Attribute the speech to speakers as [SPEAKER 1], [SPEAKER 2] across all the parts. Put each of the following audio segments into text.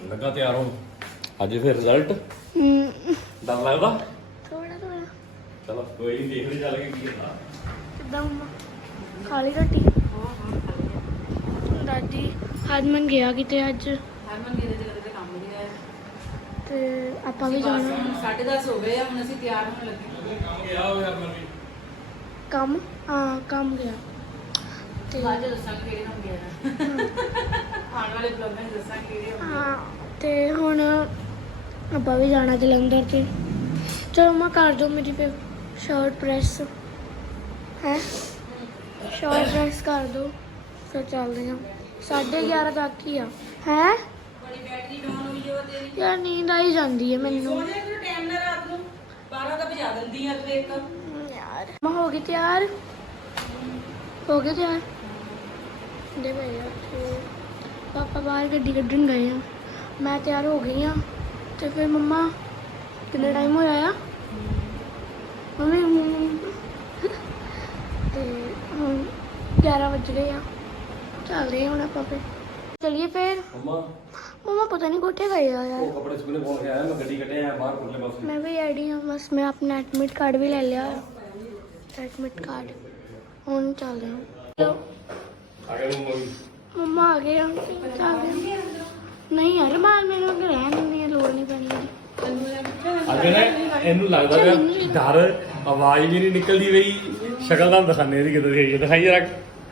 [SPEAKER 1] ਲੱਗਾ ਤਿਆਰ ਹੋਣ ਅੱਜ ਫਿਰ ਰਿਜ਼ਲਟ ਡਰ ਲੱਗਦਾ
[SPEAKER 2] ਥੋੜਾ ਥੋੜਾ।
[SPEAKER 1] ਚਲੋ ਕੋਈ ਨਹੀਂ ਦੇਖਦੇ ਚੱਲ ਕੇ ਕੀ ਹੁੰਦਾ।
[SPEAKER 2] ਕਿੱਦਾਂ ਮੰਮਾ ਖਾ ਲਈ ਰੋਟੀ? ਦਾਦੀ ਹਰਮਨ ਗਿਆ ਕਿਤੇ ਅੱਜ
[SPEAKER 3] ਹਰਮਨ ਦੇ ਤੇ ਕੰਮ ਨਹੀਂ ਆਇਆ
[SPEAKER 2] ਤੇ ਆਪਾਂ ਵੀ ਜਾਣਾ।
[SPEAKER 3] 10:30 ਹੋ ਗਏ ਆ, ਹੁਣ ਅਸੀਂ ਤਿਆਰ ਹੋਣ ਲੱਗੇ।
[SPEAKER 1] ਕੰਮ ਗਿਆ ਹੋ ਯਾਰ ਮੈਂ ਵੀ
[SPEAKER 2] ਕੰਮ ਹਾਂ ਕੰਮ ਗਿਆ ਤੇ
[SPEAKER 3] ਬਾਅਦ ਚ ਦੱਸਾਂਗੇ ਕਿਹੜੇ ਕੰਮ ਗਿਆ ਆਉਣ ਵਾਲੇ ਬਲੌਗਾਂ 'ਚ ਦੱਸਾਂਗੇ ਕਿਹੜੇ ਹੋਣਗੇ।
[SPEAKER 2] ਹਾਂ ਤੇ ਹੁਣ ਆਪਾਂ ਵੀ ਜਾਣਾ ਜਲੰਧਰ ਤੇ। ਚਲੋ ਮੈਂ ਕਰ ਦੋ ਮੇਰੀ ਫਿਰ ਸ਼ਰਟ ਪ੍ਰੈਸ ਹੈ ਸ਼ਰਟ ਪ੍ਰੈਸ ਕਰ ਦੋ ਫਿਰ ਚੱਲਦੇ ਹਾਂ। 11:30 ਤੱਕ ਹੀ ਆ ਹੈ।
[SPEAKER 3] ਬੜੀ ਬੈਟਰੀ ਡਾਊਨ ਹੋਈ ਜੋ ਤੇਰੀ।
[SPEAKER 2] ਯਾਰ ਨੀਂਦ ਆਈ ਜਾਂਦੀ ਹੈ ਮੈਨੂੰ
[SPEAKER 3] ਸੋਨੇ ਨੂੰ ਟਾਈਮ ਨਾਲ ਰਾਤ ਨੂੰ 12 ਦਾ ਵਜਾ ਦਿੰਦੀ ਆ ਤੂੰ ਇੱਕ।
[SPEAKER 2] ਯਾਰ ਮੈਂ ਹੋ ਗਈ ਤਿਆਰ ਹੋ ਗਏ ਤਿਆਰ ਦੇ ਭਾਈ ਯਾਰ ਤੇ ਪਾਪਾ ਬਾਹਰ ਗੱਡੀ ਕੱਢਣ ਗਏ ਆ। ਮੈਂ ਤਿਆਰ ਹੋ ਗਈ ਆ ਤੇ ਫਿਰ ਮੰਮਾ ਕਿੰਨਾ ਟਾਈਮ ਹੋਇਆ ਆ ਮੰਮੀ ਤੇ ਹੁਣ 11 ਵਜ ਗਏ ਆ। ਚੱਲਦੇ ਹੁਣ ਆਪਾਂ ਫਿਰ ਚਲਿਏ ਫਿਰ।
[SPEAKER 1] ਮੰਮਾ
[SPEAKER 2] ਪਤਾ ਨਹੀਂ ਕੋਠੇ ਗਏ ਆ ਯਾਰ।
[SPEAKER 1] ਉਹ ਕੱਪੜੇ ਸੁਕਣੇ ਪਾਉਣ ਗਿਆ ਮੈਂ ਗੱਡੀ ਕੱਢਿਆ ਬਾਹਰ ਕੋਲੇ ਪਾਸੇ।
[SPEAKER 2] मैं भी रेडी हूँ बस मैं अपना एडमिट कार्ड भी ले लिया एडमिट कार्ड हूँ चल रहे हैं।
[SPEAKER 1] ਆ ਗਿਆ ਮੰਮਾ ਵੀ
[SPEAKER 2] मम्मा आ गए हम चल रहे हैं। नहीं यार बाल मेरे को रहने नहीं है लोड़ नहीं पैनी है।
[SPEAKER 1] ਅੱਗੇ ਨਾ ਇਹਨੂੰ ਲੱਗਦਾ ਵੀ ਡਰ ਆਵਾਜ਼ ਵੀ ਨਹੀਂ ਨਿਕਲਦੀ ਬਈ ਸ਼ਕਲ ਤਾਂ ਦਿਖਾਣੇ ਦੀ ਕਿਤੇ ਦਿਖਾਈ ਜਰਾ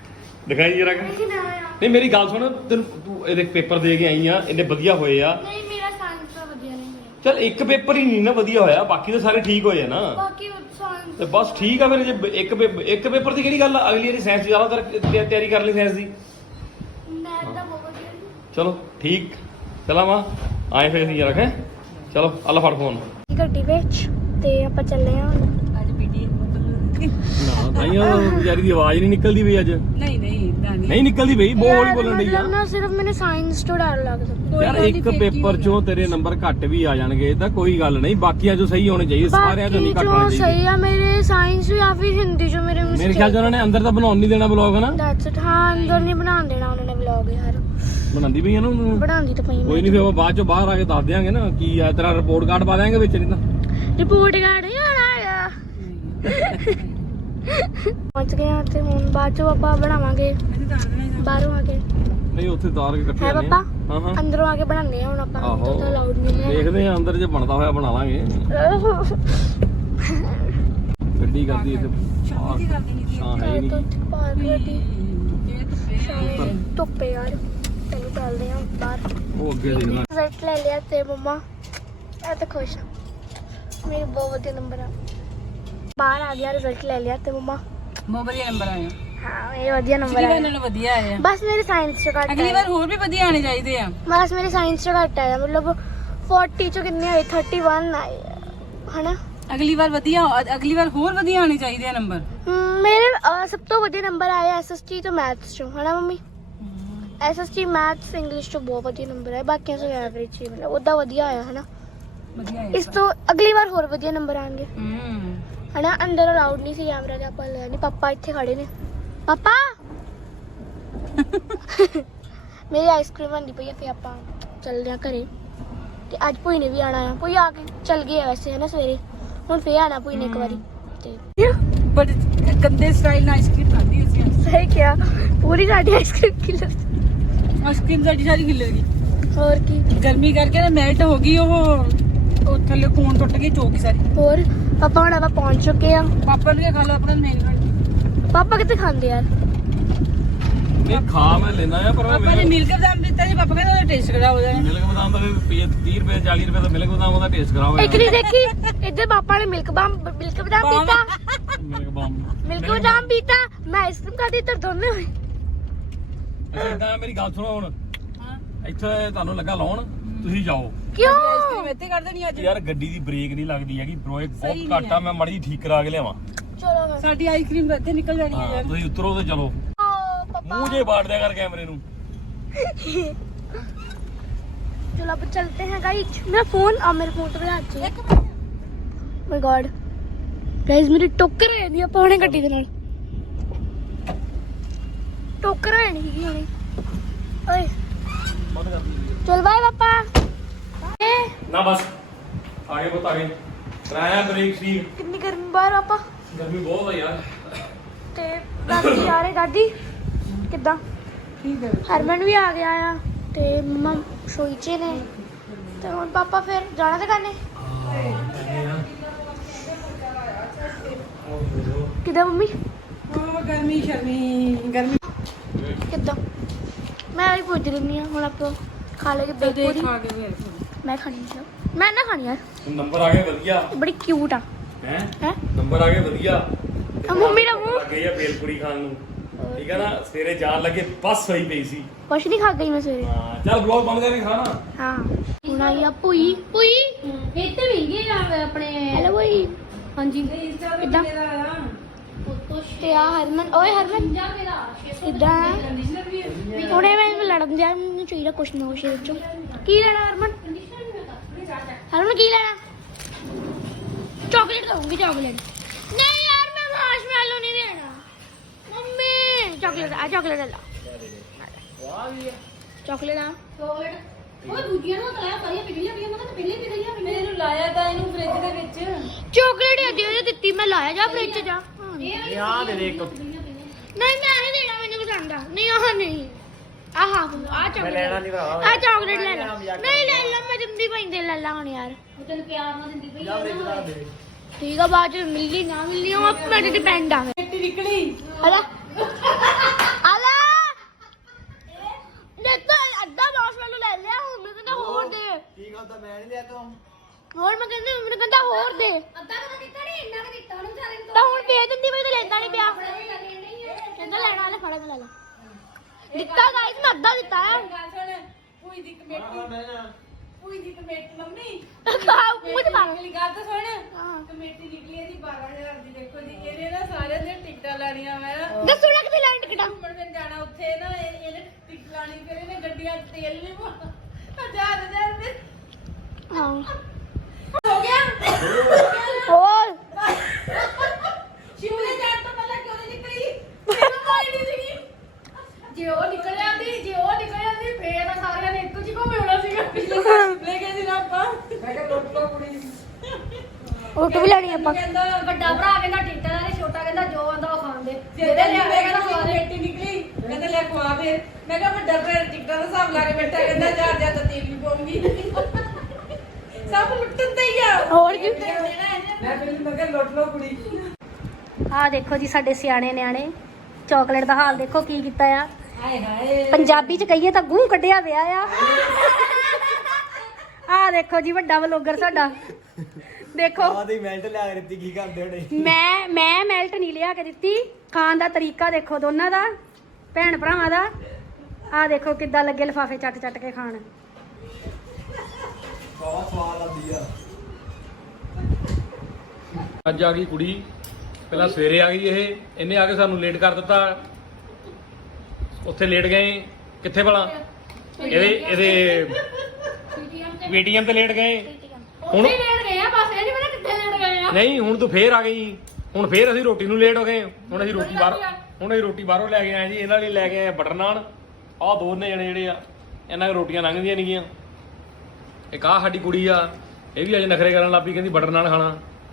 [SPEAKER 1] ਨਹੀਂ ਮੇਰੀ ਗੱਲ ਸੁਣ ਤੈਨੂੰ ਤੂੰ ਇਹਦੇ ਪੇਪਰ ਦੇ ਕੇ ਆਈ ਆ ਇਹਨੇ ਵਧੀਆ ਹੋਏ ਆ।
[SPEAKER 2] नहीं मेरा साइंस का बढ़िया नहीं है
[SPEAKER 1] ਚਲ ਇੱਕ ਪੇਪਰ ਹੀ ਨਹੀਂ ਨਾ ਵਧੀਆ ਹੋਇਆ ਬਾਕੀ ਤਾਂ ਸਾਰੇ ਠੀਕ ਹੋਏ ਆ ਨਾ।
[SPEAKER 2] बाकी साइंस
[SPEAKER 1] ਤੇ ਬਸ ਠੀਕ ਆ ਫਿਰ ਜੇ ਇੱਕ ਪੇਪਰ ਦੀ ਕਿਹੜੀ ਗੱਲ ਆ ਅਗਲੀ ਵਾਰੀ ਸਾਇੰਸ ਜ਼ਿਆਦਾ ਤਿਆਰੀ ਕਰ ਲਈ ਸਾਇੰਸ ਦੀ।
[SPEAKER 2] मैथ का बहुत बढ़िया
[SPEAKER 1] ਚਲੋ ਠੀਕ ਚਲਾ ਮਾਂ ਆਏ ਫਿਰ ਅਸੀਂ ਰੱਖੇ ਚਲੋ ਅੱਲਾ ਫੜ ਫੋਨ
[SPEAKER 2] ਗੱਡੀ ਵਿੱਚ ਤੇ ਆਪਾਂ ਚੱਲੇ ਹਾਂ ਹੁਣ।
[SPEAKER 3] ਅੱਜ ਪੀਟੀ
[SPEAKER 1] ਨਾ ਭਾਈ ਉਹ ਵਿਚਾਰੀ ਦੀ ਆਵਾਜ਼ ਨਹੀਂ ਨਿਕਲਦੀ ਬਈ ਅੱਜ ਨਹੀਂ ਨਿਕਲਦੀ ਬਈ ਬਹੁਤ ਹੌਲੀ ਬੋਲਣ ਡਈ ਆ।
[SPEAKER 2] मतलब ना सिर्फ मैंने साइंस तो डर लगता
[SPEAKER 1] ਯਾਰ ਇੱਕ ਪੇਪਰ ਚੋਂ ਤੇਰੇ ਨੰਬਰ ਘੱਟ ਵੀ ਆ ਜਾਣਗੇ ਤਾਂ ਕੋਈ ਗੱਲ ਨਹੀਂ ਬਾਕੀਆਂ ਚੋਂ ਸਹੀ ਹੋਣੇ ਚਾਹੀਦੇ ਸਾਰਿਆਂ ਚੋਂ ਨਹੀਂ ਘੱਟ ਹੋਣੇ
[SPEAKER 2] सही
[SPEAKER 1] ਚਾਹੀਦੇ।
[SPEAKER 2] है मेरे साइंस या फिर हिंदी जो मेरे
[SPEAKER 1] ਮੇਰੇ ਖਿਆਲ ਚ ਉਹਨਾਂ ਨੇ ਅੰਦਰ ਤਾਂ ਬਣਾਉਣ ਨਹੀਂ ਦੇਣਾ ਬਲੌਗ ਹਨਾ
[SPEAKER 2] दैट्स इट। हाँ अंदर नहीं बना देना उन्होंने व्लॉग यार
[SPEAKER 1] ਬਣਾਉਂਦੀ ਪਈ ਇਹਨੂੰ
[SPEAKER 2] बनानी तो पई
[SPEAKER 1] ਕੋਈ ਨਹੀਂ ਫਿਰ ਉਹ ਬਾਅਦ ਚੋਂ ਬਾਹਰ ਆ ਕੇ ਦੱਸ ਦਿਆਂਗੇ ਨਾ ਕੀ ਆ ਤੇਰਾ ਰਿਪੋਰਟ ਕਾਰਡ ਪਾ ਦਿਆਂਗੇ ਵਿੱਚ ਨਹੀਂ ਤਾਂ
[SPEAKER 2] रिपोर्ट कार्ड नहीं आया पहुंच गए हैं ਤੇ ਹੁਣ ਬਾਅਦ ਚੋਂ ਆਪਾਂ ਬਣਾਵਾਂਗੇ ਬਾਹਰੋਂ ਆ ਕੇ
[SPEAKER 1] ਨਹੀਂ ਉੱਥੇ ਤਾਰ ਕੇ ਇਕੱਠੇ
[SPEAKER 2] ਹੈ
[SPEAKER 1] ਆਣੇ
[SPEAKER 2] ਪਾਪਾ
[SPEAKER 1] ਹਾਂ ਹਾਂ
[SPEAKER 2] ਅੰਦਰੋਂ ਆ ਕੇ ਬਣਾਉਂਦੇ ਆ ਹੁਣ ਆਪਾਂ
[SPEAKER 1] ਆਹੋ।
[SPEAKER 2] ਤਾਂ ਅਲਾਉਡ ਨਹੀਂ ਹੈ
[SPEAKER 1] ਦੇਖਦੇ ਆ ਅੰਦਰ ਜੇ ਬਣਦਾ ਹੋਇਆ ਬਣਾ ਲਾਂਗੇ ਗੱਡੀ ਕਰਦੀ ਇੱਥੇ ਸ਼ਾਂ ਹੈ ਹੀ ਨਹੀਂ
[SPEAKER 2] ਪਾਰਕ ਗੱਡੀ ਧੁੱਪੇ ਯਾਰ ਚਲੋ ਚੱਲਦੇ ਆ ਬਾਹਰ।
[SPEAKER 1] ਉਹ ਅੱਗੇ ਦੇਖਣਾ
[SPEAKER 2] ਰਿਜ਼ਲਟ ਲੈ ਲਿਆ ਤੇ ਮੰਮਾ ਮੈਂ ਤਾਂ ਖੁਸ਼ ਹਾਂ ਮੇਰੇ ਬਹੁਤ ਵਧੀਆ ਨੰਬਰ ਆ। ਬਾਹਰ ਆ ਗਿਆ ਰਿਜ਼ਲਟ ਲੈ ਲਿਆ ਤੇ ਮੰਮਾ
[SPEAKER 3] ਬਹੁਤ ਵਧੀਆ ਨੰਬਰ ਆਇਆ।
[SPEAKER 2] ਹਾਂ ਇਹ ਵਧੀਆ ਨੰਬਰ
[SPEAKER 3] ਪਿਛਲੀ ਵਾਰ
[SPEAKER 2] ਆਇਆ।
[SPEAKER 3] ਨਾਲੋਂ ਵਧੀਆ ਆਇਆ।
[SPEAKER 2] ਬਸ ਮੇਰੇ ਸਾਇੰਸ ਚ ਘੱਟ
[SPEAKER 3] ਅਗਲੀ
[SPEAKER 2] ਆਇਆ।
[SPEAKER 3] ਵਾਰ ਹੋਰ ਵੀ ਵਧੀਆ ਆਣੇ ਚਾਹੀਦੇ ਆ।
[SPEAKER 2] ਬਸ ਮੇਰੇ ਸਾਇੰਸ ਚ ਘੱਟ ਆਇਆ ਮਤਲਬ 40 ਚੋਂ ਕਿੰਨੇ ਆਏ 31 ਆਏ ਹਨਾ।
[SPEAKER 3] ਅਗਲੀ ਵਾਰ ਹੋਰ ਵਧੀਆ ਆਣੇ ਚਾਹੀਦੇ ਆ ਨੰਬਰ।
[SPEAKER 2] ਮੇਰੇ ਸਭ ਤੋਂ ਵਧੀਆ ਨੰਬਰ ਆਏ ਐਸਐਸਟੀ ਤੋਂ ਮੈਥਸ ਚੋਂ ਹਨਾ ਮੰਮੀ। ਐਸਐਸਟੀ ਮੈਥਸ ਇੰਗਲਿਸ਼ ਚੋਂ ਬਹੁਤ ਵਧੀਆ ਨੰਬਰ ਆਏ ਬਾਕੀਆਂ ਤੋਂ ਐਵਰੇਜ ਹੀ ਮਤਲਬ ਉਹਦਾ ਵਧੀਆ ਆਇਆ ਹਨਾ।
[SPEAKER 3] ਵਧੀਆ ਆਇਆ।
[SPEAKER 2] ਇਸ ਤੋਂ ਅਗਲੀ ਵਾਰ ਹੋਰ ਵਧੀਆ ਨੰਬਰ ਆਣਗੇ ਹਨਾ। ਅੰਦਰ ਅਲਾਉਡ ਨਹੀਂ ਸੀ ਕੈਮਰਾ ਤੇ ਆਪਾਂ ਲਿਆ ਨਹੀਂ। ਪਾਪਾ ਇੱਥੇ ਖੜੇ ਨੇ ਪਾਪਾ ਮੇਰੀ ਆਈਸਕ੍ਰੀਮ ਆਂਦੀ ਪਈ ਆ ਫਿਰ ਆਪਾਂ ਚੱਲਦੇ ਆ ਘਰੇ ਤੇ ਅੱਜ ਭੂਈ ਨੇ ਵੀ ਆਣਾ ਆ। ਭੂਈ ਆ ਕੇ ਚੱਲ ਗਈ ਆ ਵੈਸੇ ਹਨਾ ਸਵੇਰੇ ਹੁਣ ਫੇਰ ਆਣਾ ਭੂਈ ਨੇ ਇੱਕ ਵਾਰੀ ਤੇ
[SPEAKER 3] ਬਟ ਗੰਦੇ ਸਟਾਈਲ ਨਾਲ ਆਈਸਕ੍ਰੀਮ ਖਾਂਦੀ ਅਸੀਂ।
[SPEAKER 2] ਸਹੀ ਕਿਹਾ ਪੂਰੀ ਸਾਡੀ ਆਈਸਕ੍ਰੀਮ ਕਿਲਰ
[SPEAKER 3] ਆਈਸਕ੍ਰੀਮ ਸਾਡੀ ਸਾਰੀ ਗਿੱਲੇਗੀ।
[SPEAKER 2] ਹੋਰ ਕੀ
[SPEAKER 3] ਗਰਮੀ ਕਰਕੇ ਨਾ ਮੈਲਟ ਹੋ ਗਈ ਉਹ ਥੱਲੇ ਕੋਨ ਟੁੱਟ ਗਈ ਚੋਕੀ ਸਾਰੀ।
[SPEAKER 2] ਹੋਰ ਪਾਪਾ ਹੁਣ ਆਪਾਂ ਪਹੁੰਚ ਚੁੱਕੇ ਆ।
[SPEAKER 3] ਪਾਪਾ ਨੂੰ ਖਾ ਲਓ ਆਪਣਾ ਨਹੀਂ
[SPEAKER 2] ਪਾਪਾ ਕਿੱਥੇ ਖਾਂਦੇ ਯਾਰ
[SPEAKER 1] ਨਹੀਂ ਖਾ ਮੈਂ ਲੈਣਾ ਆ ਪਰ
[SPEAKER 3] ਪਾਪਾ ਨੇ ਮਿਲਕ ਬਦਾਮ ਦਿੱਤਾ ਜੀ। ਪਾਪਾ ਕਹਿੰਦਾ ਉਹਦਾ ਟੇਸਟ ਖਰਾਬ ਹੋ ਜਾਣਾ।
[SPEAKER 1] ਮਿਲਕ ਬਦਾਮ ਦਾ 30 ਰੁਪਏ 40 ਰੁਪਏ ਦਾ ਮਿਲਕ ਬਦਾਮ ਉਹਦਾ ਟੇਸਟ ਖਰਾਬ ਹੋ
[SPEAKER 2] ਇੱਕ ਨਹੀਂ ਦੇਖੀ ਇੱਧਰ ਪਾਪਾ ਨੇ ਮਿਲਕ ਬਦਾਮ ਪੀਤਾ ਮਿਲਕ ਬਦਾਮ ਪੀਤਾ ਮੈਂ ਆਈਸਕ੍ਰੀਮ ਖਾਦੀ ਤੇ ਦੋਨੇ ਹੋਏ।
[SPEAKER 1] ਅੱਛਾ ਇਦਾਂ ਮੇਰੀ ਗੱਲ ਸੁਣੋ ਹੁਣ ਇੱਥੇ ਤੁਹਾਨੂੰ ਲੱਗਾ ਲਾਉਣ ਤੁਸੀਂ ਜਾਓ
[SPEAKER 2] ਕਿਉਂ
[SPEAKER 3] ਆਈਸਕ੍ਰੀਮ ਇੱਥੇ ਕਰ ਦੇਣੀ ਅੱਜ।
[SPEAKER 1] ਯਾਰ ਗੱਡੀ ਦੀ ਬ੍ਰੇਕ ਨਹੀਂ ਲੱਗਦੀ ਹੈਗੀ ਬ੍ਰੇਕ
[SPEAKER 3] ਸਹੀ
[SPEAKER 1] ਬਹੁਤ ਘੱਟ ਆ ਮੈਂ ਮਾੜੀ ਜਿਹੀ ਠੀਕ ਕਰਾ ਕੇ ਲਿਆਵਾਂ।
[SPEAKER 2] ਚਲੋ ਫਿਰ
[SPEAKER 3] ਸਾਡੀ ਆਈਸਕ੍ਰੀਮ ਇੱਥੇ ਨਿਕਲ ਜਾਣੀ ਹੈ
[SPEAKER 1] ਹਾਂ
[SPEAKER 3] ਯਾਰ।
[SPEAKER 1] ਤੁਸੀਂ ਉਤਰੋ ਤੇ ਚਲੋ
[SPEAKER 2] ਪਾਪਾ
[SPEAKER 1] ਮੂੰਹ ਜੇ ਬਾੜ ਦਿਆ ਕਰ ਕੈਮਰੇ ਨੂੰ।
[SPEAKER 2] चलो अब चलते हैं गाइस। मेरा फोन मेरे फोन तो हाथ च माय गॉड गाइस मेरी टोकर है नहीं ਆਪਾਂ ਹੁਣੇ ਗੱਡੀ ਦੇ ਨਾਲ ਟੋਕਰ ਹੈ ਨਹੀਂ ਹੈਗੀ ਹੁਣੇ ਓਏ
[SPEAKER 1] ਬੰਦ ਕਰ
[SPEAKER 2] ਚਲ ਬਾਏ ਪਾਪਾ।
[SPEAKER 1] ਨਾ ਬਸ ਆਗੇ ਪੁੱਤ ਆਗੇ ਕਰਾਇਆ ਬ੍ਰੇਕ ਸੀ।
[SPEAKER 2] ਕਿੰਨੀ ਗਰਮੀ ਬਾਹਰ ਆਪਾਂ
[SPEAKER 1] ਗਰਮੀ ਬਹੁਤ ਆ ਯਾਰ।
[SPEAKER 2] ਤੇ ਦਾਦੀ ਜਾ ਰਹੇ। ਦਾਦੀ ਕਿੱਦਾਂ?
[SPEAKER 3] ਠੀਕ ਹੈ।
[SPEAKER 2] ਹਰਮਨ ਵੀ ਆ ਗਿਆ ਆ ਤੇ ਮੰਮਾ ਸੋਈ 'ਚ ਨੇ ਤੇ ਹੁਣ ਪਾਪਾ ਫਿਰ ਜਾਣਾ ਦੁਕਾਨੇ। ਕਿੱਦਾਂ ਮੰਮੀ?
[SPEAKER 3] ਉਹ ਗਰਮੀ ਗਰਮੀ
[SPEAKER 2] ਕਿੱਦਾਂ? ਮੈਂ ਵੀ ਪੁੱਛ ਰਹੀ ਹਾਂ। ਹੁਣ ਆਪਾਂ ਖਾ ਲੇਗੇ ਬੇਕਰੀ।
[SPEAKER 3] ਖਾ ਕੇ ਫਿਰ
[SPEAKER 2] ਮੈਂ ਖਾਣੀ ਹੈ। ਮੈਂ ਨਾ ਖਾਣੀ ਯਾਰ।
[SPEAKER 1] ਨੰਬਰ ਆ ਗਏ ਵਧੀਆ
[SPEAKER 2] ਬੜੀ ਕਿਊਟ ਆ
[SPEAKER 1] ਹੈ।
[SPEAKER 2] ਹੈ
[SPEAKER 1] ਨੰਬਰ ਆ ਗਏ ਵਧੀਆ।
[SPEAKER 2] ਆ ਮੰਮੀ ਦਾ ਮੂੰਹ
[SPEAKER 1] ਲੱਗ ਗਈ ਆ ਬੇਲਪੂਰੀ ਖਾਣ ਨੂੰ। ਠੀਕ ਹੈ ਨਾ ਸਵੇਰੇ ਜਾਣ ਲੱਗੇ ਬੱਸ ਹੋਈ ਪਈ ਸੀ।
[SPEAKER 2] ਕੁਛ ਨਹੀਂ ਖਾ ਗਈ ਮੈਂ ਸਵੇਰੇ।
[SPEAKER 1] ਹਾਂ ਚੱਲ ਬਲੌਗ ਬੰਦ ਕਰਕੇ ਖਾਣਾ।
[SPEAKER 2] ਹਾਂ ਹੁਣ ਆਈ ਆ ਭੂਈ। ਭੂਈ ਇੱਥੇ ਵੀ ਗਏ ਆਪਣੇ। ਹੈਲੋ ਭੂਈ। ਹਾਂਜੀ ਕਿੱਦਾਂ? ਤੇ ਆ ਹਰਮਨ। ਓਏ ਹਰਮਨ ਕਿੱਦਾਂ? ਹੁਣੇ ਮੈਂ ਲੜਨ ਜਾ ਮੈਨੂੰ ਚਾਹੀਦਾ ਕੁਛ ਨਾ ਕੁਛ ਵਿੱਚੋਂ। ਕੀ ਲੈਣਾ ਹਰਮਨ? ਹਰਮਨ ਕੀ ਲੈਣਾ? ਚਾਕਲੇਟ ਦਊਂਗੀ ਚਾਕਲੇਟ। ਨਹੀਂ ਯਾਰ ਮੈਂ ਮਾਰਸ਼ਮੈਲੋ ਨਹੀਂ ਲੈਣਾ। ਮੰਮੀ ਚਾਕਲੇਟ ਆ। ਚਾਕਲੇਟ ਲੈ ਲਾ। ਚਾਕਲੇਟ ਆ।
[SPEAKER 4] ਉਹ ਦੂਜੀਆਂ ਨੂੰ ਕਲਾਇਆ ਸਾਰੀਆਂ ਪਿਘਲੀਆਂ ਪਈਆਂ ਮੈਂ ਤਾਂ ਪਹਿਲੇ ਪਿਘਲੀਆਂ ਪਈਆਂ ਮੈਨੂੰ ਲਾਇਆ ਤਾਂ ਇਹਨੂੰ ਫ੍ਰਿਜ ਦੇ ਵਿੱਚ
[SPEAKER 2] ਚਾਕਲੇਟ ਆ ਦੇ ਦਿੱਤੀ ਮੈਂ ਲਾਇਆ ਜਾ ਫ੍ਰਿਜ 'ਚ ਜਾ।
[SPEAKER 1] ਇਹ ਆ ਦੇ ਦੇ ਇੱਕ।
[SPEAKER 2] ਨਹੀਂ ਮੈਂ ਨਹੀਂ ਦੇਣਾ ਮੈਨੂੰ ਪਸੰਦ ਆ। ਨਹੀਂ ਆਹ ਨਹੀਂ ਆਹ ਚਾਕਲੇਟ
[SPEAKER 1] ਲੈਣਾ ਨਹੀਂ ਭਰਾ।
[SPEAKER 2] ਆ ਚਾਕਲੇਟ ਲੈ ਲਾ। ਨਹੀਂ ਲੈ ਲਾ ਮੈਂ ਦਿੰਦੀ ਪੈਂਦੇ ਲੈ ਲਾ ਹੁਣ ਯਾਰ।
[SPEAKER 4] ਉਹ ਤੈਨੂੰ ਪਿਆਰ ਨਾਲ ਦਿੰਦੀ ਪਈ ਆ ਨਾ
[SPEAKER 2] ਠੀਕ ਆ ਬਾਅਦ ਚ ਮਿਲਦੀ ਨਾ ਮਿਲਦੀ ਉਹ ਆਪਣੇ ਤੇ ਡਿਪੈਂਡ ਆ।
[SPEAKER 3] ਮਿੱਟੀ ਨਿਕਲੀ।
[SPEAKER 2] ਹਲਾ ਹਲਾ ਦੇਖੋ ਅੱਧਾ ਮਾਰਸ਼ਮੈਲੋ ਲੈ ਲਿਆ। ਹੁਣ ਮੈਨੂੰ ਕਹਿੰਦਾ ਹੋਰ ਦੇ।
[SPEAKER 5] ਕੀ ਗੱਲ ਤਾਂ ਮੈਂ ਨਹੀਂ ਲਿਆ ਤੂੰ।
[SPEAKER 2] ਹੋਰ ਮੈਂ ਕਹਿੰਦਾ ਮੈਨੂੰ ਕਹਿੰਦਾ ਹੋਰ ਦੇ।
[SPEAKER 4] ਅੱਧਾ ਕਦਾ ਦਿੱਤਾ ਨਹੀਂ ਇੰਨਾ ਕਿ ਦਿੱਤਾ ਉਹਨੂੰ ਵਿਚਾਰੇ ਨੂੰ
[SPEAKER 2] ਤਾਂ ਹੁਣ ਦੇ ਦਿੰਦੀ ਮੈਂ ਤਾਂ ਲੈਂਦਾ ਨਹੀਂ ਪਿਆ। ਕਹਿੰਦਾ ਲੈਣਾ ਵਾਲਾ ਫੜਾ ਲੈ ਲਾ। ਦਿੱਤਾ ਗਾਇਸ ਮੈਂ ਅੱਧਾ ਦਿੱਤਾ ਹੈ।
[SPEAKER 3] ਗੱਲ ਸੁਣ ਪੂਈ ਦੀ ਕਮੇਟੀ
[SPEAKER 5] ਮੈਂ ਨਾ
[SPEAKER 3] ਪੂਈ ਦੀ ਕਮੇਟੀ ਮੰਮੀ
[SPEAKER 2] ਮੂੰਹ ਚ ਮਾਰ।
[SPEAKER 3] ਮੇਰੀ ਗੱਲ ਤਾਂ ਸੁਣ
[SPEAKER 2] ਹਾਂ
[SPEAKER 3] ਕਮੇਟੀ ਨਿਕਲੀ ਇਹਦੀ 12000 ਦੀ। ਦੇਖੋ ਜੀ ਇਹਨੇ ਨਾ ਸਾਰਿਆਂ ਨੇ ਟਿਕਟਾਂ ਲੈਣੀਆਂ ਵਾ
[SPEAKER 2] ਦੱਸੋ ਨਾ ਕਿਤੇ ਲੈਣ ਟਿਕਟਾਂ।
[SPEAKER 3] ਘੁੰਮਣ ਫਿਰ ਜਾਣਾ ਉੱਥੇ ਨਾ ਇਹਨੇ ਟਿਕਟ ਲਾਣੀ ਫਿਰ ਇਹਨੇ ਗੱਡੀਆਂ 'ਚ ਤੇਲ ਨਹੀਂ ਪਾਉਣਾ। ਹਜ਼ਾਰ ਦੇ
[SPEAKER 2] ਹਾਂ
[SPEAKER 3] ਹੋ ਗਿਆ।
[SPEAKER 2] ਹੋਰ
[SPEAKER 3] ਸ਼ਿਮਲੇ ਜਾਣ ਤੋਂ ਪਹਿਲਾਂ ਕਿਉਂ ਨਹੀਂ ਨਿਕਲੀ? ਮੈਨੂੰ ਮਾਈ ਨਹੀਂ ਸੀਗੀ। ਜੇ ਉਹ ਨਿਕਲ ਜਾਂਦੀ ਫੇਰ ਤਾਂ ਸਾਰਿਆਂ ਨੇ ਇੱਕੋ ਜਿਹੀ ਘੁੰਮੇ ਹੋਣਾ ਸੀਗਾ। ਪਿਛਲੇ ਸਾਲ ਸ਼ਿਮਲੇ ਗਏ ਸੀ ਨਾ ਆਪਾਂ। ਮੈਂ ਕਿਹਾ ਲੋਟੋ ਕੁੜੀ
[SPEAKER 2] ਰੋਟੀ ਵੀ ਲੈਣੀ ਆਪਾਂ।
[SPEAKER 3] ਕਹਿੰਦਾ
[SPEAKER 4] ਵੱਡਾ ਭਰਾ ਕਹਿੰਦਾ ਟਿਕਟਾਂ ਦਾ ਤੇ ਛੋਟਾ ਕਹਿੰਦਾ ਜੋ ਆਂਦਾ ਉਹ ਖਾਂਦੇ
[SPEAKER 3] ਜਿਹਦੇ ਲਿਆਵੇ ਕਹਿੰਦਾ ਕਮੇਟੀ ਨਿਕਲੀ ਕਹਿੰਦਾ ਲੈ ਖਵਾ ਫੇਰ। ਮੈਂ ਕਿਹਾ ਵੱਡਾ ਭਰਾ ਟਿਕਟਾਂ ਦਾ ਹਿਸਾਬ ਲਾ ਕੇ ਬੈਠਾ ਕਹਿੰਦਾ ਜਾ ਤਾਂ ਤੇਲ ਵੀ ਪਾਉਂਗੀ। ਸਭ ਲੁੱਟਣ ਤੇ ਹੀ ਆ।
[SPEAKER 2] ਹੋਰ ਕੀ?
[SPEAKER 3] ਮੈਂ ਕਿਹਾ ਲੁੱਟ ਲੋ ਕੁੜੀ।
[SPEAKER 4] ਆਹ ਦੇਖੋ ਜੀ ਸਾਡੇ ਸਿਆਣੇ ਨਿਆਣੇ ਚਾਕਲੇਟ ਦਾ ਹਾਲ ਦੇਖੋ ਕੀ ਕੀਤਾ ਆ।
[SPEAKER 3] ਹਾਏ ਹਾਏ
[SPEAKER 4] ਪੰਜਾਬੀ ਚ ਕਹੀਏ ਤਾਂ ਗੂੰ ਕੱਢਿਆ ਪਿਆ ਆ। ਆਹ ਦੇਖੋ ਜੀ ਵੱਡਾ ਵਲੋਗਰ ਸਾਡਾ ਦੇਖੋ।
[SPEAKER 5] ਆਦੀ ਮੈਂਟ ਲਿਆ ਕੇ ਦਿੱਤੀ ਕੀ ਕਰਦੇ ਹੋਣੇ।
[SPEAKER 4] ਮੈਂ ਮੈਲਟ ਨਹੀਂ ਲਿਆ ਕੇ ਦਿੱਤੀ। ਖਾਣ ਦਾ ਤਰੀਕਾ ਦੇਖੋ ਦੋਨਾਂ ਦਾ ਭੈਣ ਭਰਾਵਾਂ ਦਾ। ਆਹ ਦੇਖੋ ਕਿੱਦਾਂ ਲੱਗੇ ਲਿਫਾਫੇ ਚੱਟ ਚੱਟ ਕੇ ਖਾਣ।
[SPEAKER 5] ਬਹੁਤ ਸਵਾਦ ਆਉਂਦੀ ਆ।
[SPEAKER 1] ਅੱਜ ਆ ਗਈ ਕੁੜੀ। ਪਹਿਲਾਂ ਸਵੇਰੇ ਆ ਗਈ ਇਹ। ਇਹਨੇ ਆ ਕੇ ਸਾਨੂੰ ਲੇਟ ਕਰ ਦਿੱਤਾ। ਉੱਥੇ ਲੇਟ ਗਏ ਕਿੱਥੇ ਭਲਾ ਇਹਦੇ ਪੀਟੀਐਮ ਤੇ ਲੇਟ ਗਏ। ਹੁਣ
[SPEAKER 4] ਲੈਣ ਗਏ ਆ ਬਸ ਇਹ ਨਹੀਂ ਪਤਾ ਕਿੱਥੇ ਲੈਣ ਗਏ ਆ।
[SPEAKER 1] ਨਹੀਂ ਹੁਣ ਤੂੰ ਫੇਰ ਆ ਗਈ। ਹੁਣ ਫੇਰ ਅਸੀਂ ਰੋਟੀ ਨੂੰ ਲੇਟ ਹੋ ਗਏ। ਹੁਣ ਅਸੀਂ ਰੋਟੀ ਬਾਹਰੋਂ ਲੈ ਕੇ ਆਏ ਜੀ। ਇਹਨਾਂ ਲਈ ਲੈ ਕੇ ਆਏ ਬਟਰ ਨਾਨ। ਆਹ ਦੋਨੇ ਜਣੇ ਜਿਹੜੇ ਆ ਇਹਨਾਂ ਕੋਲ ਰੋਟੀਆਂ ਲੰਘਦੀਆਂ ਨਹੀਂ ਗੀਆਂ। ਇੱਕ ਆਹ ਸਾਡੀ ਕੁੜੀ ਆ ਇਹ ਵੀ ਅੱਜ ਨਖਰੇ ਕਰਨ ਲੱਗ ਪਈ ਕਹਿੰਦੀ ਬਟਰ ਨਾਨ ਖਾਣਾ।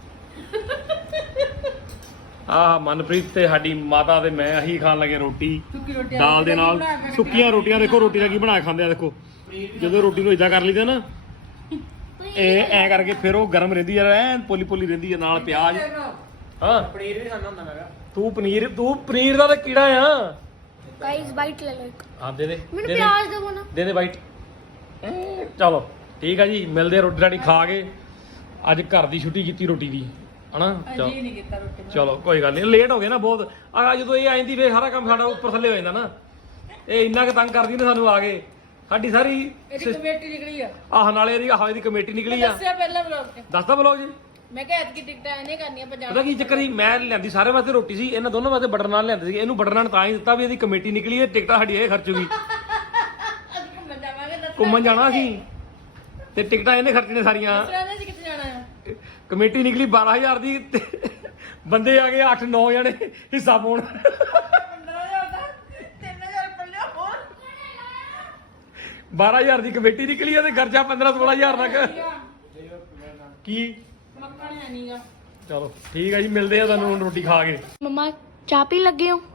[SPEAKER 1] ਆਹ ਮਨਪ੍ਰੀਤ ਤੇ ਸਾਡੀ ਮਾਤਾ ਤੇ ਮੈਂ ਅਸੀਂ ਖਾਣ ਲੱਗੇ ਰੋਟੀ ਦਾਲ ਦੇ ਨਾਲ। ਸੁੱਕੀਆਂ ਰੋਟੀਆਂ ਦੇਖੋ ਰੋਟੀ ਦਾ ਕੀ ਬਣਾ ਕੇ ਖਾਂਦੇ ਆ। ਦੇਖੋ ਜਦੋਂ ਰੋਟੀ ਨੂੰ ਇਦਾਂ ਕਰ ਲਈਦਾ ਨਾ ਇਹ ਐ ਕਰਕੇ ਫਿਰ ਉਹ ਗਰਮ ਰਹਿੰਦੀ ਆ ਐ ਪੋਲੀ ਪੋਲੀ ਰਹਿੰਦੀ ਆ ਨਾਲ ਪਿਆਜ਼। ਹਾਂ
[SPEAKER 5] ਪਨੀਰ ਵੀ ਖਾਣਾ ਹੁੰਦਾ ਮੈਂ ਕਿਹਾ।
[SPEAKER 1] ਤੂੰ ਪਨੀਰ ਦਾ ਤਾਂ ਕੀੜਾ ਆ।
[SPEAKER 2] ਗਾਇਸ ਬਾਈਟ ਲੈ ਲਓ ਇੱਕ।
[SPEAKER 1] ਹਾਂ ਦੇ ਦੇ
[SPEAKER 2] ਮੈਨੂੰ
[SPEAKER 1] ਦੇ
[SPEAKER 2] ਪਿਆਜ਼ ਦੇਵੋ ਨਾ।
[SPEAKER 1] ਦੇ ਬਾਈਟ। ਚਲੋ ਠੀਕ ਆ ਜੀ ਮਿਲਦੇ ਆ ਰੋਟੀ ਰਾਟੀ ਖਾ ਕੇ। ਅੱਜ ਘਰ ਦੀ ਛੁੱਟੀ ਕੀਤੀ ਰੋਟੀ ਦੀ ਹਨਾ।
[SPEAKER 3] ਜੀ ਨਹੀਂ ਕੀਤਾ ਰੋਟੀ।
[SPEAKER 1] ਚਲੋ ਕੋਈ ਗੱਲ ਨਹੀਂ ਲੇਟ ਹੋ ਗਏ ਨਾ ਬਹੁਤ। ਆ ਜਦੋਂ ਇਹ ਆਂਦੀ ਫੇਰ ਸਾਰਾ ਕੰਮ ਸਾਡਾ ਉੱਪਰ ਥੱਲੇ ਹੋ ਜਾਂਦਾ ਨਾ। ਇਹ ਇੰਨਾ ਕੁ ਤੰਗ ਕਰਦੀ ਨਾ ਸਾਨੂੰ ਆ ਕੇ। ਸਾਡੀ ਸਾਰੀ
[SPEAKER 3] ਇਹਦੀ ਕਮੇਟੀ ਨਿਕਲੀ ਆ।
[SPEAKER 1] ਆਹ ਨਾਲੇ ਇਹਦੀ ਕਮੇਟੀ ਨਿਕਲੀ ਆ।
[SPEAKER 3] ਦੱਸਿਆ ਪਹਿਲਾਂ ਵਲੌਗ 'ਚ।
[SPEAKER 1] ਦੱਸਦਾ ਬਲੌਗ ਜੀ।
[SPEAKER 3] ਮੈਂ ਕਿਹਾ ਐਤਕੀ ਟਿਕਟਾਂ ਇਹਨੇ ਕਰਨੀਆਂ
[SPEAKER 1] ਪਤਾ
[SPEAKER 3] ਪੰਜਾਬ।
[SPEAKER 1] ਕੀ ਚੱਕਰ ਸੀ ਮੈਂ ਲਿਆਂਦੀ ਸਾਰੇ ਵਾਸਤੇ ਰੋਟੀ ਸੀ। ਇਹਨਾਂ ਦੋਨੋਂ ਵਾਸਤੇ ਬਟਰ ਨਾਨ ਲਿਆਂਦੇ ਸੀ। ਇਹਨੂੰ ਬਟਰ ਨਾਨ ਤਾਂ ਹੀ ਦਿੱਤਾ ਵੀ ਇਹਦੀ ਕਮੇਟੀ ਨਿਕਲੀ ਹੈ। ਟਿਕਟਾਂ ਸਾਡੀ ਇਹ ਖਰਚੂਗੀ।
[SPEAKER 3] ਅਸੀਂ ਘੁੰਮਣ ਜਾਵਾਂਗੇ ਦੱਸਿਆ
[SPEAKER 1] ਘੁੰਮਣ ਜਾਣਾ ਸੀ ਤੇ ਟਿਕਟਾਂ ਇਹਨੇ ਖਰਚਣੇ ਸਾਰੀਆਂ।
[SPEAKER 3] ਇਹਨੇ ਸੀ ਕਿੱਥੇ ਜਾਣਾ ਆ।
[SPEAKER 1] ਕਮੇਟੀ ਨਿਕਲੀ 12000 ਦੀ ਤੇ ਬੰਦੇ ਆ ਗਏ 8-9 ਜਣੇ ਹਿੱਸਾ ਪਾਉਣ।
[SPEAKER 3] 15,000 ਦਾ 3,000 ਪੱਲੇ ਹੋਰ
[SPEAKER 1] 12000 ਦੀ ਕਮੇਟੀ ਨਿਕਲੀ ਆ ਤੇ ਖਰਚਾ 15-16000 ਤੱਕ ਕੀ
[SPEAKER 3] ਮੱਖਣ ਹੈ ਨਹੀਂਗਾ।
[SPEAKER 1] ਚਲੋ ਠੀਕ ਆ ਜੀ, ਮਿਲਦੇ ਆ ਤੁਹਾਨੂੰ ਹੁਣ ਰੋਟੀ ਖਾ ਕੇ।
[SPEAKER 2] ਮੰਮਾ ਚਾਹ ਪੀ ਲੱਗੇ ਹੋ?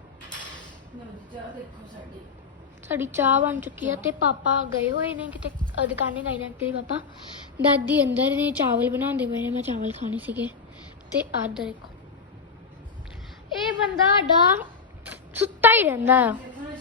[SPEAKER 2] ਸਾਡੀ ਚਾਹ ਬਣ ਚੁੱਕੀ ਆ ਤੇ ਪਾਪਾ ਗਏ ਹੋਏ ਨੇ ਕਿਤੇ ਦੁਕਾਨੇ ਗਏ ਨੇ ਐਕਚੁਅਲੀ ਪਾਪਾ। ਦਾਦੀ ਅੰਦਰ ਨੇ ਚਾਵਲ ਬਣਾਉਂਦੇ ਪਏ ਨੇ, ਮੈਂ ਚਾਵਲ ਖਾਣੇ ਸੀਗੇ। ਤੇ ਆਹ ਦੇਖੋ ਇਹ ਬੰਦਾ ਸਾਡਾ ਸੁੱਤਾ ਹੀ ਰਹਿੰਦਾ ਆ।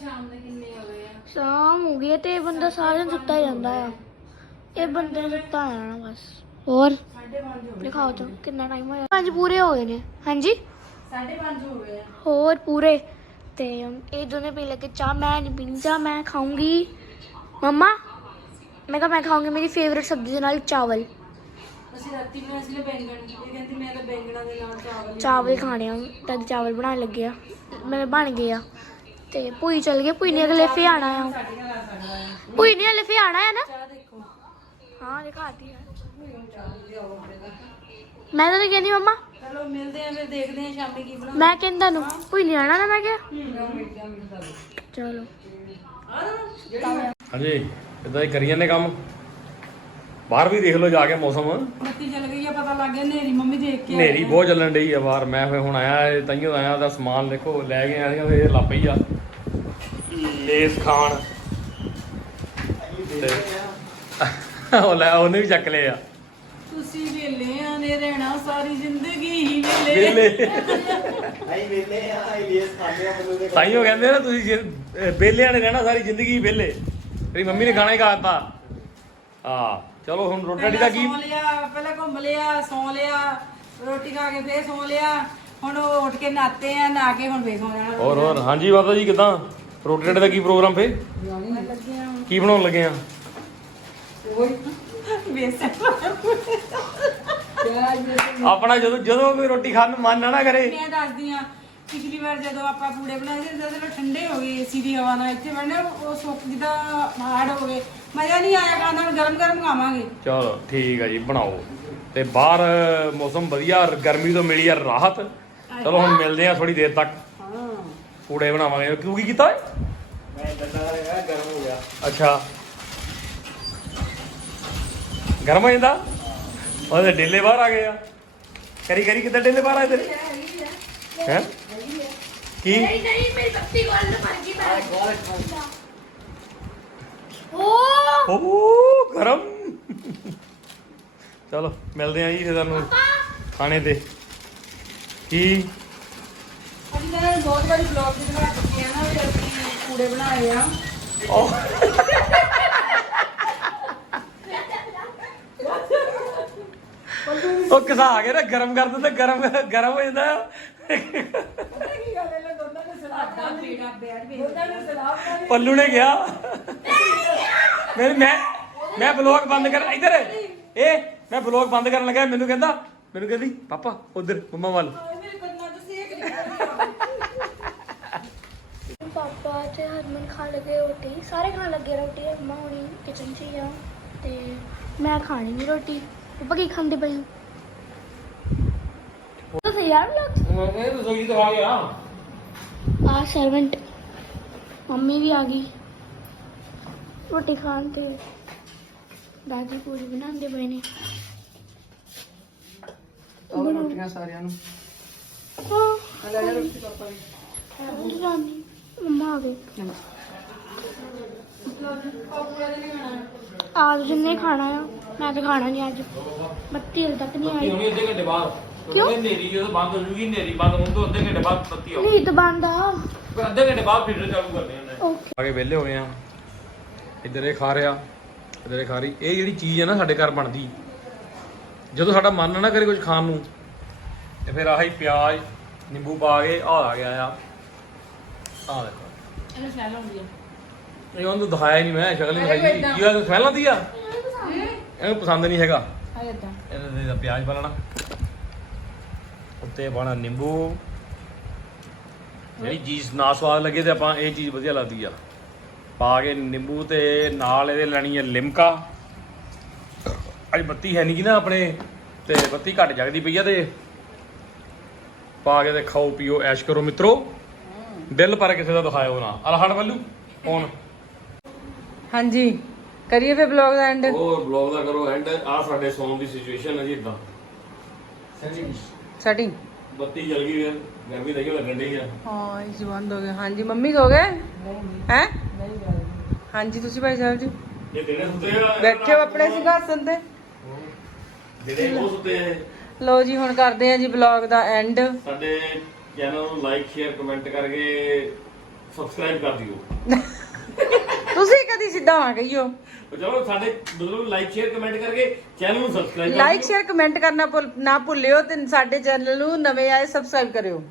[SPEAKER 2] ਸ਼ਾਮ ਹੋ ਗਈ ਤੇ ਇਹ ਬੰਦਾ ਸਾਰਾ ਦਿਨ ਸੁੱਤਾ ਹੀ ਰਹਿੰਦਾ ਆ। ਇਹ ਬੰਦੇ ਨੇ ਸੁੱਤਾ ਰਹਿਣਾ ਬਸ। ਹੋਰ ਦਿਖਾਓ ਤਾਂ ਕਿੰਨਾ ਟਾਈਮ ਹੋਇਆ? 5 ਪੂਰੇ ਹੋ ਗਏ ਨੇ। ਹਾਂਜੀ
[SPEAKER 3] 5:30 ਹੋ ਗਏ ਆ।
[SPEAKER 2] ਹੋਰ ਪੂਰੇ। ਤੇ ਇਹ ਦੋਨੇ ਪੀ ਲੱਗੇ ਚਾਹ। ਮੈਂ ਨਹੀਂ ਪੀਣੀ ਚਾਹ, ਮੈਂ ਖਾਊਂਗੀ ਮੰਮਾ। ਮੈਂ ਕਿਹਾ ਮੈਂ ਖਾਊਂਗੀ ਮੇਰੀ ਫੇਵਰੇਟ ਸਬਜ਼ੀ ਦੇ ਨਾਲ ਚਾਵਲ।
[SPEAKER 3] ਅਸੀਂ ਰਾਤੀ ਬਣਾਏ ਸੀ ਬੈਂਗਣ, ਇਹ ਕਹਿੰਦੀ ਮੈਂ ਤਾਂ ਬੈਂਗਣਾਂ ਦੇ ਨਾਲ
[SPEAKER 2] ਚਾਵਲ ਖਾਣੇ ਆ। ਤਦ ਚਾਵਲ ਬਣਾਉਣ ਲੱਗੇ ਆ, ਮੇਰੇ ਬਣ ਗਏ ਆ। ਤੇ ਭੂਈ ਚਲ ਗਏ, ਭੂਈ ਨੇ ਅਗਲੇ ਫੇ ਆਣਾ ਆ। ਭੂਈ ਨੇ ਅਗਲੇ ਫੇ ਆਣਾ ਹੈ ਨਾ?
[SPEAKER 3] ਦੇਖੋ
[SPEAKER 2] ਹਾਂ ਦਿਖਾਤੀ ਹੈ। ਮੈਂ ਤਾਂ ਕਹਿੰਦੀ ਮੰਮਾ,
[SPEAKER 3] ਚਲੋ ਮਿਲਦੇ ਆ ਫਿਰ, ਦੇਖਦੇ ਆ ਸ਼ਾਮੀ ਕੀ ਬਣਾ।
[SPEAKER 2] ਮੈਂ ਕਹਿੰਦਾ ਤੁਹਾਨੂੰ ਭੂਈ ਨੇ ਆਣਾ ਨਾ, ਮੈਂ ਕਿਹਾ ਚਲੋ।
[SPEAKER 1] ਹਾਂਜੀ ਇਦਾਂ ਹੀ ਕਰੀ ਜਾਂਦੇ ਕੰਮ। ਬਾਹਰ ਵੀ ਦੇਖ ਲਓ ਜਾ ਕੇ ਮੌਸਮ।
[SPEAKER 3] ਬੱਤੀ ਚੱਲ ਗਈ ਆ, ਪਤਾ ਲੱਗ ਗਿਆ ਹਨੇਰੀ। ਮੰਮੀ ਦੇਖ ਕੇ
[SPEAKER 1] ਹਨੇਰੀ ਬਹੁਤ ਚੱਲਣ ਡਈ ਆ ਬਾਹਰ। ਮੈਂ ਫਿਰ ਹੁਣ ਆਇਆ ਤਾਈਓ ਆਇਆ, ਉਹਦਾ ਸਮਾਨ ਦੇਖੋ ਲੈ ਕੇ ਆਇਆ ਸੀਗਾ। ਇਹ ਲੱਭ ਪਈ ਆ ਲੇਸ ਖਾਣ ਤੇ ਉਹ ਲੈ ਉਹਨੇ ਵੀ ਚੱਕ ਲਏ ਆ।
[SPEAKER 3] ਤੁਸੀਂ ਵੇਲਿਆਂ ਨੇ ਰਹਿਣਾ ਸਾਰੀ ਜ਼ਿੰਦਗੀ ਹੀ ਵੇਲੇ।
[SPEAKER 1] ਵੇਲੇ
[SPEAKER 5] ਆਈ ਵੇਲੇ ਆ ਇਲੀਅਸ ਖਾਂਦੇ ਆ ਮੈਨੂੰ ਦੇ
[SPEAKER 1] ਤਾਈਓ ਕਹਿੰਦੇ ਨਾ ਤੁਸੀਂ ਵੇਲਿਆਂ ਨੇ ਰਹਿਣਾ ਸਾਰੀ ਜ਼ਿੰਦਗੀ ਵੇਲੇ। ਤੇਰੀ ਮੰਮੀ ਨੇ ਖਾਣਾ ਹੀ ਖਾਤਾ। ਹਾਂ ਚਲੋ ਹੁਣ ਰੋਟੀ ਦਾ ਕੀ।
[SPEAKER 3] ਸੌ ਲਿਆ, ਪਹਿਲਾਂ ਘੁੰਮ ਲਿਆ, ਸੌ ਲਿਆ, ਰੋਟੀ ਖਾ ਕੇ ਫੇਰ ਸੌ ਲਿਆ। ਹੁਣ ਉਹ ਉੱਠ ਕੇ ਨਾਤੇ ਆ, ਨਹਾ ਕੇ ਹੁਣ ਫੇਰ ਸੌ ਜਾਣਾ।
[SPEAKER 1] ਹੋਰ ਹਾਂਜੀ ਬਾਬਾ ਜੀ ਕਿਦਾਂ ਰੋਟੀ ਦਾ ਕੀ ਪ੍ਰੋਗਰਾਮ ਫੇ? ਕੀ ਬਣਾਉਣ ਲੱਗੇ ਆ? ਆਪਣਾ ਜਦੋਂ ਕੋਈ ਰੋਟੀ ਖਾਣ ਨੂੰ ਮਨ ਨਾ ਕਰੇ।
[SPEAKER 3] ਮੈਂ ਦੱਸਦੀ ਆ, ਪਿਛਲੀ ਵਾਰ ਜਦੋਂ ਆਪਾਂ ਪੂੜੇ ਬਣਾਏ ਸੀ ਜਦੋਂ ਠੰਡੇ ਹੋ ਗਏ ਏਸੀ ਦੀ ਹਵਾ ਨਾਲ, ਇੱਥੇ ਬਣਨੇ ਉਹ ਸੁੱਕ ਜਿੱਦਾਂ ਹਾਰਡ ਹੋ ਗਏ, ਮਜ਼ਾ ਨਹੀਂ ਆਇਆ ਖਾਣਾ। ਹੁਣ ਗਰਮ ਗਰਮ ਖਾਵਾਂਗੇ।
[SPEAKER 1] ਚਲੋ ਠੀਕ ਆ ਜੀ ਬਣਾਓ। ਤੇ ਬਾਹਰ ਮੌਸਮ ਵਧੀਆ, ਗਰਮੀ ਤੋਂ ਮਿਲੀ ਆ ਰਾਹਤ। ਚਲੋ ਹੁਣ ਮਿਲਦੇ ਆ ਥੋੜੀ ਦੇਰ ਤੱਕ। ਪੂੜੇ ਬਣਾਵਾਂਗੇ। ਕਿਉਂ ਕੀ ਕੀਤਾ ਓਏ?
[SPEAKER 5] ਮੈਂ ਡੰਡਾ ਲਗਾ ਗਰਮ ਹੋ ਗਿਆ।
[SPEAKER 1] ਅੱਛਾ ਗਰਮ ਹੋ ਜਾਂਦਾ। ਉਹਦੇ ਡੇਲੇ ਬਾਹਰ ਆ ਗਏ ਆ। ਕਰੀ ਕਿੱਦਾਂ ਡੇਲੇ ਬਾਹਰ ਆਏ ਤੇਰੇ? ਹੈ ਕੀ
[SPEAKER 2] ਨਹੀਂ ਮੇਰੀ ਬੱਤੀ ਗੋਲ ਨੂੰ ਮਰ ਗਈ ਮੈਂ। ਓ
[SPEAKER 1] ਓ ਗਰਮ। ਚਲੋ ਮਿਲਦੇ ਆ ਜੀ ਫਿਰ ਤੁਹਾਨੂੰ ਖਾਣੇ ਤੇ। ਕੀ
[SPEAKER 3] ਅਸੀਂ ਤਾਂ ਬਹੁਤ ਵਾਰੀ ਵਲੌਗ ਵੀ ਬਣਾ ਚੁੱਕੇ ਆ ਨਾ, ਵੀ ਅਸੀਂ ਪੂੜੇ ਬਣਾਏ ਆ।
[SPEAKER 1] ਉਹ ਘਸਾ ਕੇ ਨਾ ਗਰਮ ਕਰ ਦਿੰਦਾ, ਗਰਮ ਹੋ ਜਾਂਦਾ। ਪੱਲੂ ਨੇ ਕਿਹਾ ਮੈਂ ਬਲੌਗ ਬੰਦ ਕਰ ਇੱਧਰ ਇਹ ਮੈਂ ਬਲੌਗ ਬੰਦ ਕਰਨ ਲੱਗਾ। ਮੈਨੂੰ ਕਹਿੰਦੀ ਪਾਪਾ ਉਧਰ ਮੰਮਾ ਵੱਲ।
[SPEAKER 2] ਪਾਪਾ ਤੇ ਹਰਮਨ ਖਾਣ ਲੱਗੇ ਰੋਟੀ, ਸਾਰੇ ਖਾਣ ਲੱਗੇ ਰੋਟੀ। ਮੰਮਾ ਹੁਣੀ ਕਿਚਨ 'ਚ ਹੀ ਆ ਤੇ ਮੈਂ ਖਾਣੀ ਨਹੀਂ ਰੋਟੀ। ਪਾਪਾ ਕੀ ਖਾਂਦੇ ਪਏ ਹੋ? ਤੁਸੀਂ ਯਾਰ ਲੋਕ
[SPEAKER 1] ਇਹ ਰਸੋਈ ਤੋਂ ਆ ਗਿਆ।
[SPEAKER 2] ਆ ਸਰਵੈਂਟ ਮੰਮੀ ਵੀ ਆ ਗਈ ਰੋਟੀ ਖਾਣ ਤੇ ਦਾਦੀ ਪੂਰੀ ਬਣਾਉਂਦੇ ਪਏ ਨੇ।
[SPEAKER 5] ਉਹ ਰੋਟੀਆਂ ਸਾਰਿਆਂ ਨੂੰ
[SPEAKER 2] ਹਾਂ
[SPEAKER 5] ਲੈ ਜਾ ਰੋਟੀ ਪਾਪਾ ਦੀ।
[SPEAKER 2] ਮੰਮਾ ਆ ਗਏ। ਆਜ ਜਿੰਨੇ ਖਾਣਾ ਆ, ਮੈਂ ਤਾਂ ਖਾਣਾ ਨਹੀਂ ਅੱਜ। ਬੱਤੀ ਹਲ ਤੱਕ ਨਹੀਂ ਆਈ।
[SPEAKER 1] ਹੁਣੀ ਅੱਧੇ ਘੰਟੇ ਬਾਅਦ
[SPEAKER 2] ਕਿਉਂ?
[SPEAKER 1] ਨੇਰੀ ਜਦੋਂ ਬੰਦ ਹੋ ਜੂਗੀ, ਨੇਰੀ ਬੰਦ ਹੋਣ ਤੋਂ ਅੱਧੇ ਘੰਟੇ ਬਾਅਦ ਬੱਤੀ ਆਊਗੀ।
[SPEAKER 2] ਨਹੀਂ ਤਾਂ ਬੰਦ ਆ।
[SPEAKER 1] ਫਿਰ ਅੱਧੇ ਘੰਟੇ ਬਾਅਦ ਫਿਰ ਚਾਲੂ ਕਰਦੇ ਹੁੰਦੇ
[SPEAKER 2] ਓਕੇ
[SPEAKER 1] ਆ ਕੇ ਵਿਹਲੇ ਹੋਏ ਆ। ਇੱਧਰ ਇਹ ਖਾ ਰਿਹਾ, ਇੱਧਰ ਇਹ ਖਾ ਰਹੀ। ਇਹ ਜਿਹੜੀ ਚੀਜ਼ ਹੈ ਨਾ ਸਾਡੇ ਘਰ ਬਣਦੀ, ਜਦੋਂ ਸਾਡਾ ਮਨ ਨਾ ਕਰੇ ਕੁਝ ਖਾਣ ਨੂੰ ਤੇ ਫਿਰ ਆਹੀ ਪਿਆਜ਼ ਨਿੰਬੂ ਪਾ ਕੇ ਆ ਗਿਆ ਆ। ਆ ਦੇਖੋ
[SPEAKER 3] ਇਹਨੂੰ ਸਮੈਲ ਆਉਂਦੀ ਆ।
[SPEAKER 1] ਇਹ ਉਹਨੂੰ ਦਿਖਾਇਆ ਹੀ ਨਹੀਂ, ਮੈਂ ਸ਼ਕਲ ਨਹੀਂ ਦਿਖਾਈ। ਕੀ ਹੋਇਆ, ਸਮੈਲ ਆਉਂਦੀ ਆ? ਇਹਨੂੰ ਪਸੰਦ ਨਹੀਂ ਹੈਗਾ। ਇਹਦੇ ਦਾ ਪਿਆਜ਼ ਪਾ ਲੈਣਾ, ਉੱਤੇ ਪਾਣਾ ਨਿੰਬੂ। ਜਿਹੜੀ ਚੀਜ਼ ਨਾ ਸਵਾਦ ਲੱਗੇ ਤੇ ਆਪਾਂ ਇਹ ਚੀਜ਼ ਵਧੀਆ ਲੱਗਦੀ ਆ ਪਾ ਕੇ ਨਿੰਬੂ। ਤੇ ਨਾਲ ਇਹਦੇ ਲੈਣੀ ਹੈ ਲਿਮਕਾ। ਅੱਜ ਬੱਤੀ ਹੈ ਨਹੀਂ ਗੀ ਨਾ ਆਪਣੇ, ਤੇ ਬੱਤੀ ਘੱਟ ਜਗਦੀ ਪਈ ਆ। ਤੇ ਪਾ ਕੇ ਤੇ ਖਾਓ ਪੀਓ ਐਸ਼ ਕਰੋ ਮਿੱਤਰੋ। ਦਿਲ ਪਰ ਕਿਸੇ ਦਾ ਦਿਖਾਇਓ ਨਾ। ਅਲ ਹੜ ਵੱਲੂ ਫੋਨ।
[SPEAKER 3] ਹਾਂਜੀ
[SPEAKER 6] ਕਰੀਏ ਫਿਰ ਬਲੌਗ ਦਾ ਐਂਡ
[SPEAKER 1] ਉਹ ਬਲੌਗ ਦਾ ਕਰੋ ਐਂਡ। ਆ ਸਾਡੇ ਸੌਣ ਦੀ ਸਿਚੁਏਸ਼ਨ ਹੈ ਜੀ ਇਦਾਂ।
[SPEAKER 6] ਸੈਟਿੰਗ
[SPEAKER 1] ਬੱਤੀ ਜਲ ਗਈ ਫਿਰ ਗਰਮੀ ਦੇਖੋ ਲੱਗਣ ਡਈ ਆ।
[SPEAKER 6] ਹਾਂ ਇਸ ਬੰਦ ਹੋ ਗਿਆ। ਹਾਂਜੀ ਮੰਮੀ ਸੋ ਗਏ ਹੈ? ਹਾਂਜੀ ਤੁਸੀਂ ਭਾਈ ਸਾਹਿਬ ਜੀ
[SPEAKER 1] ਇਹ ਦਿਨੇ ਸੁੱਤੇ ਆ
[SPEAKER 6] ਬੈਠੇ ਹੋ ਆਪਣੇ ਸਿੰਘਾਸਨ ਤੇ।
[SPEAKER 1] ਦਿਨੇ ਉਹ ਸੁੱਤੇ ਆ।
[SPEAKER 6] ਲੋ ਜੀ ਹੁਣ ਕਰਦੇ ਆ ਜੀ ਬਲੌਗ ਦਾ ਐਂਡ।
[SPEAKER 1] ਸਾਡੇ ਚੈਨਲ ਨੂੰ ਲਾਈਕ ਸ਼ੇਅਰ ਕਮੈਂਟ ਕਰਕੇ ਸਬਸਕ੍ਰਾਈਬ ਕਰ ਦਿਓ।
[SPEAKER 6] ਤੁਸੀਂ ਕਦੀ ਸਿੱਧਾ ਆ ਗਈ ਹੋ।
[SPEAKER 1] ਚਲੋ ਸਾਡੇ ਮਤਲਬ ਲਾਈਕ ਸ਼ੇਅਰ ਕਮੈਂਟ ਕਰਕੇ ਚੈਨਲ ਨੂੰ ਸਬਸਕ੍ਰਾਈਬ
[SPEAKER 6] ਲਾਈਕ ਸ਼ੇਅਰ ਕਮੈਂਟ ਕਰਨਾ ਨਾ ਭੁੱਲਿਓ ਤੇ ਸਾਡੇ ਚੈਨਲ ਨੂੰ ਨਵੇਂ ਆਏ ਸਬਸਕ੍ਰਾਈਬ ਕਰਿਓ।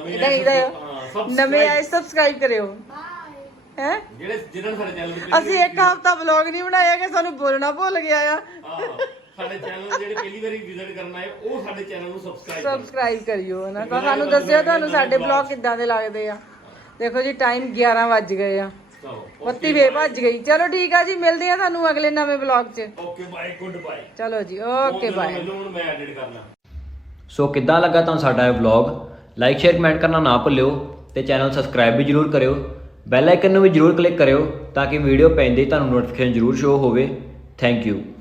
[SPEAKER 6] ਨਵੇਂ ਆਏ ਸਬਸਕ੍ਰਾਈਬ ਕਰਿਓ ਹੈ।
[SPEAKER 1] ਜਿਹੜੇ ਜਿਹਨਾਂ ਸਾਡੇ ਚੈਨਲ
[SPEAKER 6] ਅਸੀਂ ਇੱਕ ਹਫਤਾ ਵਲੌਗ ਨਹੀਂ ਬਣਾਇਆ ਕਿ ਸਾਨੂੰ ਬੋਲਣਾ ਭੁੱਲ ਗਿਆ ਆ।
[SPEAKER 1] ਸਾਡੇ ਚੈਨਲ ਜਿਹੜੇ ਪਹਿਲੀ ਵਾਰੀ ਵਿਜ਼ਿਟ ਕਰਨ ਆਏ ਉਹ ਸਾਡੇ ਚੈਨਲ ਨੂੰ
[SPEAKER 6] ਸਬਸਕ੍ਰਾਈਬ ਕਰਿਓ ਨਾ। ਤਾਂ ਸਾਨੂੰ ਦੱਸਿਓ ਤੁਹਾਨੂੰ ਸਾਡੇ ਵਲੌਗ ਕਿੱਦਾਂ ਦੇ ਲੱਗਦੇ ਆ। ਦੇਖੋ ਜੀ ਟਾਈਮ 11 ਵੱਜ ਗਏ ਆ। ਬੱਤੀ ਵੇ ਭੱਜ ਗਈ। ਚਲੋ ਠੀਕ ਆ ਜੀ ਮਿਲਦੇ ਆ ਤੁਹਾਨੂੰ ਅਗਲੇ ਨਵੇਂ ਵਲੌਗ 'ਚ।
[SPEAKER 1] Okay bye goodbye.
[SPEAKER 6] ਚਲੋ ਜੀ ਓਕੇ ਬਾਏ।
[SPEAKER 1] ਹੁਣ ਮੈਂ ਐਡਿਟ ਕਰਨਾ।
[SPEAKER 7] ਸੋ ਕਿੱਦਾਂ ਲੱਗਾ ਤੁਹਾਨੂੰ ਸਾਡਾ ਇਹ ਵਲੌਗ? ਲਾਈਕ ਸ਼ੇਅਰ ਕਮੈਂਟ ਕਰਨਾ ਨਾ ਭੁੱਲਿਓ ਤੇ ਚੈਨਲ ਸਬਸਕ੍ਰਾਈਬ ਵੀ ਜਰੂਰ ਕਰਿਓ। ਬੈਲ ਆਈਕਨ ਨੂੰ ਵੀ ਜਰੂਰ ਕਲਿੱਕ ਕਰਿਓ ਤਾਂ ਕਿ ਵੀਡੀਓ ਪੈਂਦੇ ਹੀ ਤੁਹਾਨੂੰ ਨੋਟੀਫਿਕੇਸ਼ਨ ਜਰੂਰ ਸ਼ੋ ਹੋਵੇ। Thank you.